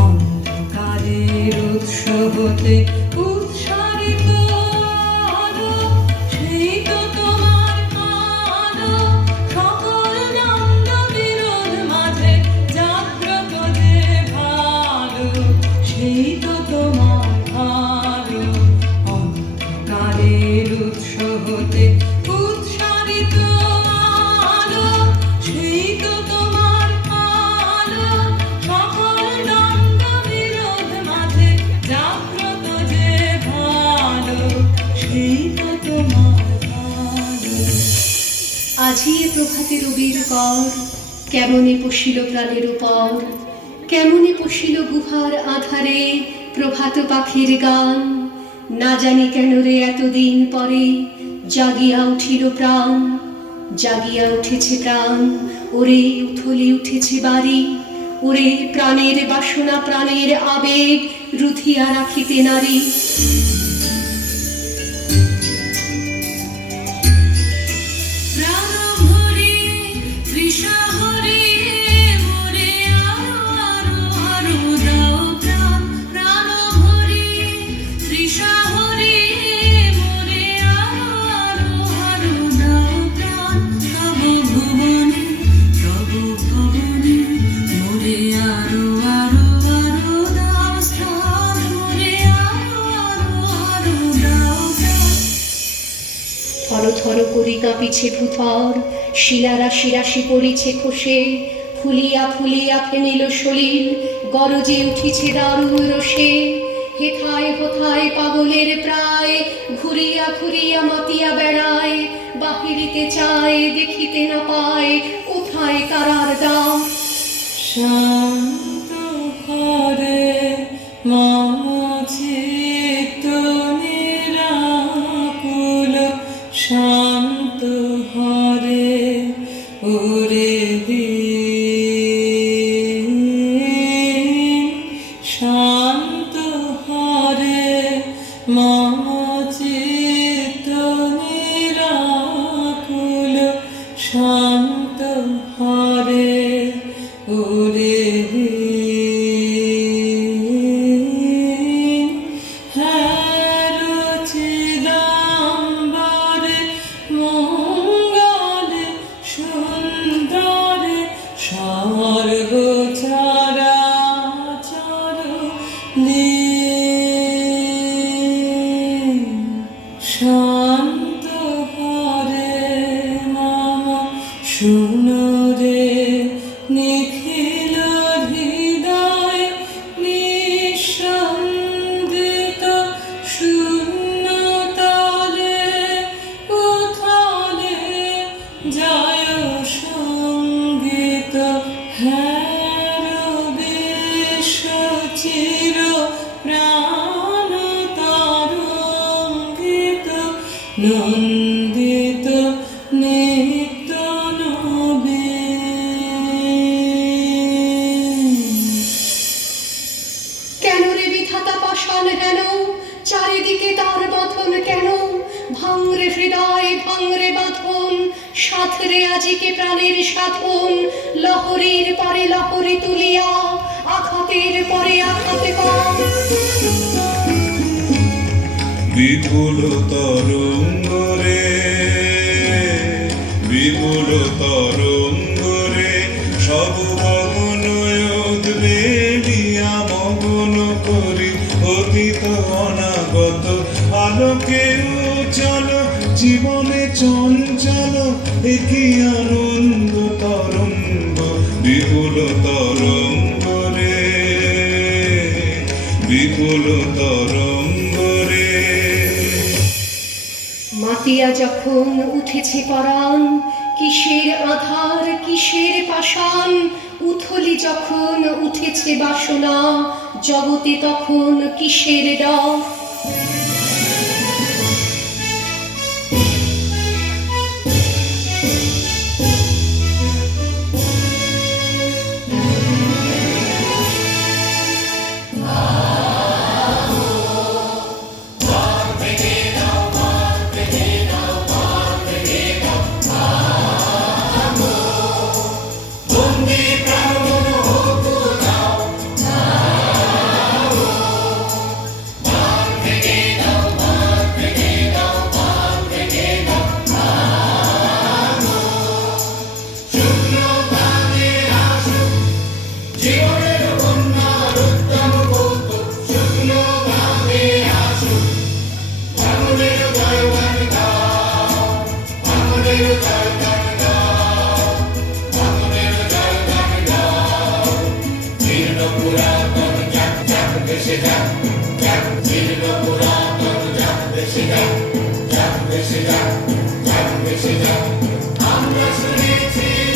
অন্ধকারের উৎস হতে উৎসারিত আলো, সেই তো তোমার আলো। সকল দ্বন্দ্ব বিরোধ মাঝে জাগ্রত যে ভালো, সেই তো তোমার ভালো। অন্ধকারের উৎস হতে উৎসারিত আলো, সেই তো তোমার আলো। সকল দ্বন্দ্ব বিরোধ মাঝে জাগ্রত যে ভালো, সেই তো তোমার ভালো। আজিয়ে প্রভাতে রবির কর, কেমনে পশিল প্রাণের উপর, কেমনে পশিল গুহার আধারে প্রভাত পাখির গান। না জানি কেন রে এতদিন পরে জাগিয়া উঠিল প্রাণ, জাগিয়া উঠেছে প্রাণ। ওরে উথলে উঠেছে বাড়ি, ওরে প্রাণের বাসনা প্রাণের আবেগ রুধিয়া রাখিতে নারী। থরথর করি কাঁপিছে ভূথর, শিলা রাশি রাশি পড়িছে খসে। ফুলিয়া ফুলিয়া ফেনিল সলিল, গরজে উঠিছে দারুণ রোষে। হেথায় হোথায় পাগলের প্রায়, ঘুরিয়া ঘুরিয়া মাতিয়া বেড়ায়। বাহিরিতে চায় দেখিতে না পায়, কোথায় কারার দ্বার। শান্ত হরে মাঝিত নিরাকুল, শান্ত হরে ওরে দিন। শান্ত হরে মাঝিত নিরাকুল, শান্ত হরে ওরে দিন। হ্যারো চিদাম্বরে মঙ্গলে সুন্দরে, সর্ব চরাচর লীন। শান্ত হরে মম শুনো রে নিখিল হৃদয়, নিঃসন্দিত শূন্যতলে উথলে যায় সঙ্গীত। হ্যারো বিশ্ব চির প্রাণ তরঙ্গিত, নন্দিত নিত্য নবীন। কেন রে বিধাতা পাষাণ হেন, চারিদিকে তার বাঁধন কেন? ভাঙরে হৃদয় ভাঙরে বাঁধন, সাথরে আজিকে প্রাণের সাধন। লহরীর পরে লহরী তুলিয়া, আঘাতের পরে আঘাত কম। বিপুল তরঙ্গরে, বিপুল তরঙ্গরে সব গগন উদ্বেলিয়া মগন করি অতীত অনাগত। আলোকে উজ্জ্বল জীবনে চঞ্চল, একই আনন্দ তরঙ্গ। বিপুল তরঙ্গরে, বিপুল তরঙ্গরে। মাতিয়া যখন উঠেছে পরাণ, কিসের আধার কিসের পাষাণ। উথলি যখন উঠেছে বাসনা, জগতে তখন কিসের ডর। আমরা শুনেছি